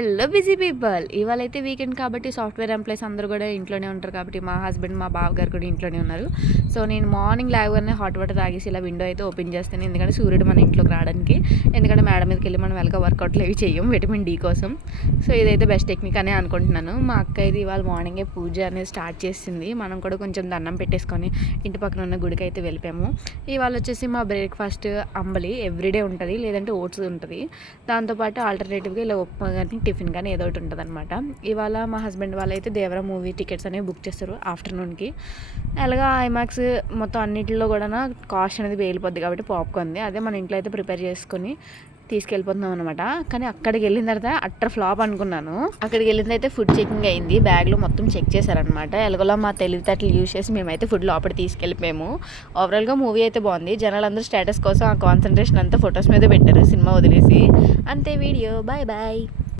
Hello busy people. ఇవాళైతే weekend కాబట్టి software employees అందరూ కూడా ఇంట్లోనే ఉంటారు కాబట్టి మా హస్బెండ్, మా బావగారు కూడా ఇంట్లోనే ఉన్నారు. సో నేను మార్నింగ్ లేవగానే హాట్ వాటర్ తాగేసి ఇలా విండో అయితే ఓపెన్ చేస్తాను. ఎందుకంటే సూర్యుడు మన ఇంట్లోకి రావడానికి. ఎందుకంటే మేడ మీదకి వెళ్ళి మనం వెనక వర్కౌట్లు అవి చెయ్యం విటమిన్ డి కోసం. సో ఇదైతే బెస్ట్ టెక్నిక్ అనే అనుకుంటున్నాను. మా అక్క ఇది ఇవాళ మార్నింగే పూజ అనేది స్టార్ట్ చేసింది. మనం కూడా కొంచెం దండం పెట్టేసుకొని ఇంటి పక్కన ఉన్న గుడికి అయితే వెళ్ళిపోయాము. ఇవాళ వచ్చేసి మా బ్రేక్ఫాస్ట్ అంబలి ఎవ్రీడే ఉంటుంది, లేదంటే ఓట్స్ ఉంటుంది. దాంతోపాటు ఆల్టర్నేటివ్గా ఇలా ఉప్మా కానీ టిఫిన్ కానీ ఏదో ఒకటి ఉంటుంది అనమాట. ఇవాళ మా హస్బెండ్ వాళ్ళైతే దేవరా మూవీ టికెట్స్ అనేవి బుక్ చేస్తారు ఆఫ్టర్నూన్కి. అలాగా ఐమాక్స్ మొత్తం అన్నింటిలో కూడా కాస్ట్ అనేది వేలిపోద్ది కాబట్టి పాప్కార్న్ది అదే మన ఇంట్లో అయితే ప్రిపేర్ చేసుకొని తీసుకెళ్ళిపోతున్నాం అనమాట. కానీ అక్కడికి వెళ్ళిన తర్వాత అట్టర్ ఫ్లాప్ అనుకున్నాను. అక్కడికి వెళ్ళిన అయితే ఫుడ్ చెకింగ్ అయింది, బ్యాగ్లో మొత్తం చెక్ చేశారనమాట. ఎలాగోలా మా తెలివితేటలు యూజ్ చేసి మేమైతే ఫుడ్ లోపల తీసుకెళ్ళిపోయాము. ఓవరాల్గా మూవీ అయితే బాగుంది. జనాలందరూ స్టేటస్ కోసం ఆ కాన్సన్ట్రేషన్ అంతా ఫొటోస్ మీద పెట్టారు సినిమా వదిలేసి. అంతే వీడియో. Bye bye.